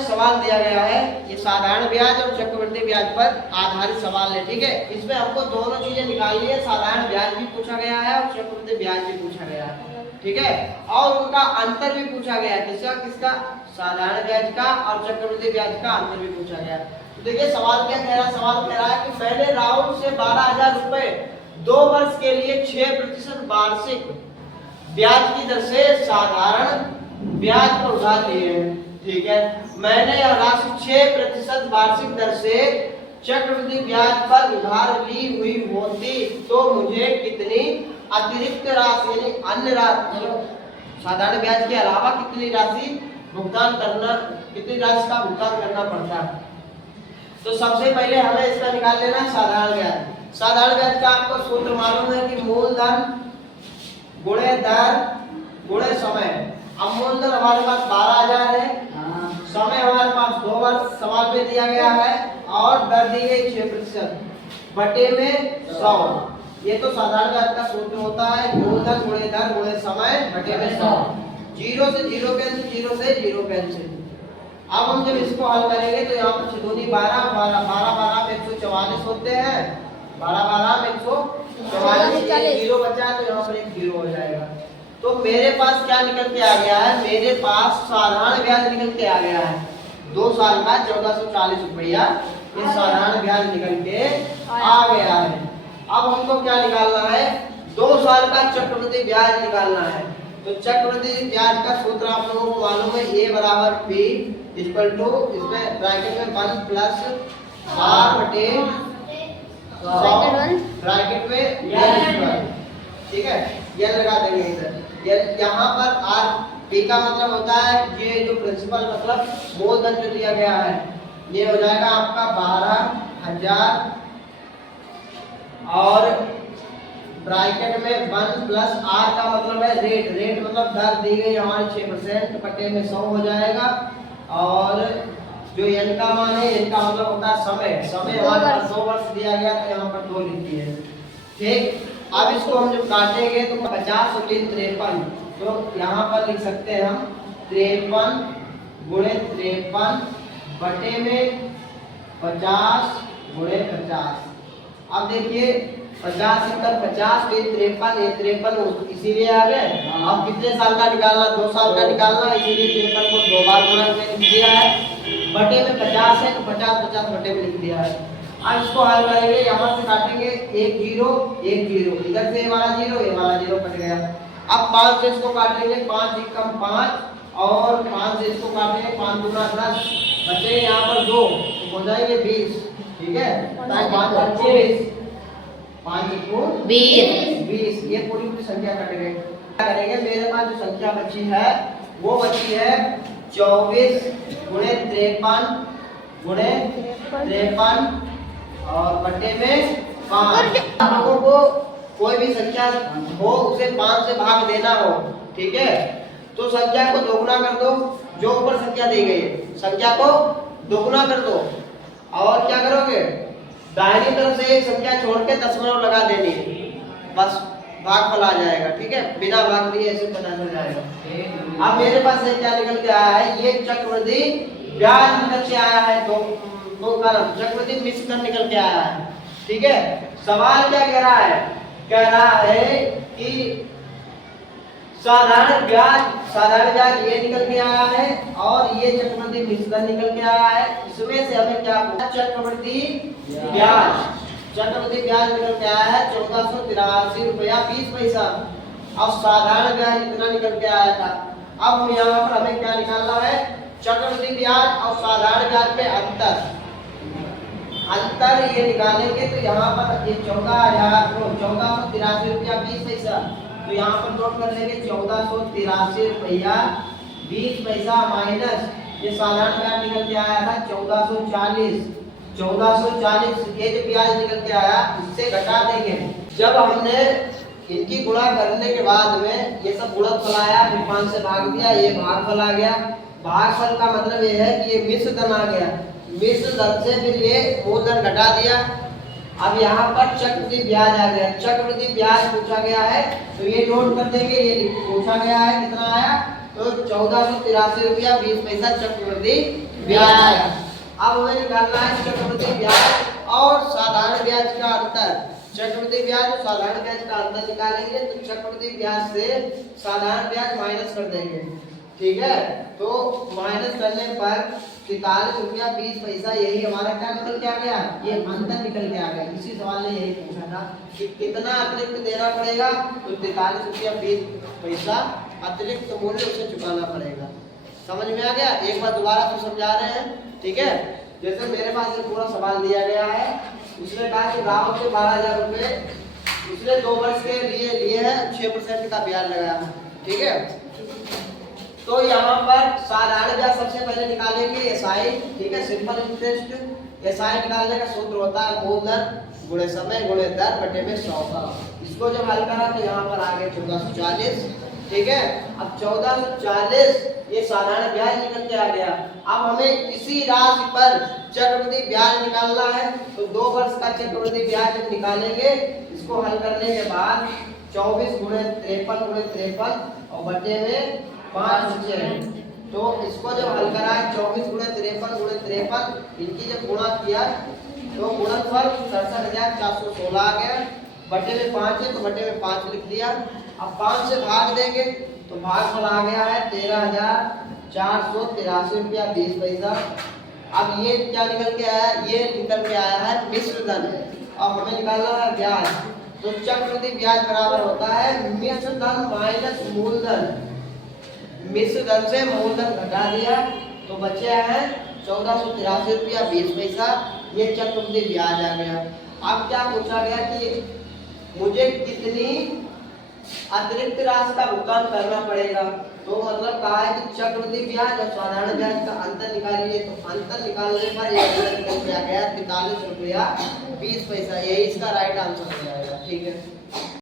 सवाल दिया गया है, ये साधारण ब्याज और चक्रवृद्धि ब्याज पर आधारित सवाल है। ठीक है, इसमें हमको दोनों चीजें निकालनी है, साधारण ब्याज भी पूछा गया है और चक्रवृद्धि ब्याज भी पूछा गया है। ठीक है, और उनका अंतर भी पूछा गया है, किसका किसका, साधारण ब्याज का और चक्रवृद्धि ब्याज का अंतर भी पूछा गया है। तो देखिए सवाल क्या कह रहा है, सवाल कह रहा है कि मैंने राहुल से 12,000 रुपए 2 वर्ष के लिए 6% वार्षिक ब्याज की दर से साधारण ब्याज पर उधार लिए हैं। ठीक है, मैंने यह राशि 6% वार्षिक दर से चक्रवृद्धि ब्याज पर उधार ली हुई होती तो मुझे कितनी अतिरिक्त राशि यानी अन्य राशि, साधारण ब्याज के अलावा कितनी राशि भुगतान करना, कितनी राशि का भुगतान करना पड़ता है। तो सबसे पहले हमें इसका निकाल लेना साधारण ब्याज। साधारण ब्याज का आपको सूत्र मालूम है कि मूलधन गुणे दर गुणे समय। अब मूलधन हमारे पास 12,000 है, समय हमारे पास 2 वर्ष सवाल में दिया गया है और दर दी गई 6% बटे में 100। ये तो साधारण ब्याज का सूत्र होता है, मूलधन गुणे दर गुणे समय बटे में 100। 0 से 0 कैंसिल, 0 से 0 कैंसिल। अब हम जब इसको हल करेंगे तो यहाँ पर 6 दूनी 12, 12 12 में 144 होते हैं, 12 12 में 144, 0 बचा तो यहाँ पर एक 0 हो जाएगा। तो मेरे पास क्या निकल के आ गया है, मेरे पास साधारण ब्याज निकल के आ गया है 2 साल का 1440 रुपया, ये साधारण ब्याज निकल के आ गया है। अब हमको क्या निकालना है, 2 साल का चक्रवृद्धि ब्याज निकालना है। तो चक्रवृद्धि ब्याज का सूत्र आप लोगों को मालूम है, A बराबर P इक्वल टू, इसमें ब्रैकेट में 1 प्लस R बटे 100 ब्रैकेट में N। ठीक है, N लगा देंगे इधर। यहाँ पर R P का मतलब होता है ये जो प्रिंसिपल मतलब मूलधन जो दिया गया है, ये हो जाएगा आपका 12,000 और ब्रैकेट में 1 प्लस R का मतलब है रेट, रेट मतलब दर दी गई हमारी 6% बटे में 100 हो जाएगा। और जो N का मान है, N का मतलब होता है समय, समय हमारे पास 2 वर्ष दिया गया तो यहाँ पर 2 लिख दिए। ठीक, अब इसको हम जब काटेंगे तो 50 और 53, तो यहाँ पर लिख सकते हैं हम 53 गुणे 53 बटे में 50 गुणे 50। अब देखिए 50 × 50 ये 53 इसीलिए आ गए। अब कितने साल का निकालना, 2 साल का निकालना, इसीलिए 53 को 2 बार गुणा करके लिख दिया है। बटे में 50 है तो 50 50 बटे में लिख दिया है। अब इसको हल करेंगे, यहाँ से काटेंगे 1 0 1 0, इधर से ये वाला 0 ये वाला 0 कट गया। अब 5 से इसको काटेंगे, 5 × 5 और 5 से इसको काटेंगे, 5 दूना 10 बचे यहाँ पर 2 तो हो जाएंगे 20। ठीक है, 5 × 20 20, ये पूरी पूरी संख्या कटेंगे। क्या करेंगे, मेरे पास जो संख्या बची है वो बची है 24 गुणे 53 गुणे 53 और बटे में 5। आप लोगों को कोई भी संख्या हो उसे 5 से भाग देना हो, ठीक है, तो संख्या को दोगुना कर दो, जो ऊपर संख्या दी गई है संख्या को दोगुना कर दो और क्या करोगे, दाहिनी तरफ से एक संख्या छोड़ के दशमलव लगा देनी, बस भागफल आ जाएगा। ठीक है, बिना भाग दिए ऐसे पता चल जाएगा। अब मेरे पास ये क्या निकल के आया है, ये चक्रवृद्धि ब्याज निकल के आया है, दो कारक चक्रवृद्धि मिश्र दर निकल के आया है। ठीक है, सवाल क्या कह रहा है, कह रहा है कि साधारण ब्याज ये निकल के आया है और ये चक्रवृद्धि मिश्र दर निकल के आया है। इसमें से हमें क्या पूछा, चक्रवृद्धि ब्याज निकल के आया है 1483 रुपया 20 पैसा और साधारण ब्याज इतना निकल के आया था। अब यहाँ पर हमें क्या निकालना है, चक्रवृद्धि ब्याज और साधारण ब्याज में अंतर ये निकालेंगे तो यहाँ पर ये 1483 रुपया 20 पैसा, तो यहाँ पर नोट कर लेंगे 1483 रुपया 20 पैसा माइनस ये साधारण ब्याज निकल के आया था 1440, ये जो ब्याज निकल के आया इससे घटा देंगे। जब हमने इनकी गुणा करने के बाद में ये सब गुणनफल आया, फिर 5 से भाग दिया, ये भागफल आ गया। भागफल का मतलब ये है कि ये मिश्र धन आ गया, मिश्र धन से फिर ये मूलधन घटा दिया। अब यहाँ पर चक्रवृद्धि ब्याज आ गया, चक्रवृद्धि ब्याज पूछा गया है तो ये नोट कर देंगे, ये पूछा गया है कितना आया तो 1483 रुपया 20 पैसा चक्रवृद्धि ब्याज। अब हमें निकालना है चक्रवृद्धि ब्याज और साधारण ब्याज का अंतर। चक्रवृद्धि ब्याज और साधारण ब्याज का अंतर निकालेंगे तो चक्रवृद्धि ब्याज से साधारण ब्याज माइनस कर देंगे, ठीक है। तो माइनस करने पर 43 रुपया 20 पैसा, यही हमारा क्या निकल के आ गया, ये अंतर निकल के आ गया। इसी सवाल ने यही पूछा था कि कितना अतिरिक्त देना पड़ेगा, तो 43 रुपया 20 पैसा अतिरिक्त मूल्य उसे चुकाना पड़ेगा। समझ में आ गया? एक बार दोबारा तो समझा रहे हैं, ठीक है। जैसे मेरे पास ये पूरा सवाल दिया गया है, उसने कहा कि ग्राहक से 12,000 रुपए उसने 2 वर्ष के लिए लिए है, 6% का ब्याज लगाया है, ठीक है। तो यहाँ पर साधारण ब्याज सबसे पहले निकालेंगे एसआई, ठीक है, सिंपल इंटरेस्ट। एसआई निकालने का सूत्र होता है मूलधन गुणे समय गुणे दर बटे में 100 का। इसको जब हल करा तो यहाँ पर आ गए 1440, ठीक है। अब 1440 ये साधारण ब्याज निकल के आ गया। अब हमें इसी राशि पर चक्रवृद्धि ब्याज निकालना है, तो 2 वर्ष का चक्रवृद्धि ब्याज जब निकालेंगे, इसको हल करने के बाद 24 गुणे 53 गुणे 53 और बटे में 5 तो इसको जब हल करा 24 गुणे 53 गुणे 53, इनकी जब गुणा किया तो गुणनफल 67,416 आ गया। बटे में 5 है तो बटे में 5 लिख दिया। अब 5 से भाग देंगे तो भागफल आ गया है 13,483 रुपया 20 पैसा। अब ये क्या निकल के आया, ये निकल के आया है मिश्र धन। अब हमें निकालना है ब्याज, तो चक्रवृद्धि ब्याज बराबर होता है मिश्र धन माइनस मूलधन। मिश्र धन से मूलधन घटा दिया तो बचे हैं 1483 रुपया 20 पैसा, ये चक्रवृद्धि ब्याज आ गया। अब क्या पूछा गया कि मुझे कितनी अतिरिक्त राशि का भुगतान करना पड़ेगा, तो मतलब कहा है कि चक्रवृद्धि ब्याज और साधारण ब्याज का अंतर निकालिए। तो अंतर निकालने पर यह निकल के आ गया 43 रुपया 20 पैसा, यही इसका राइट आंसर हो जाएगा, ठीक है।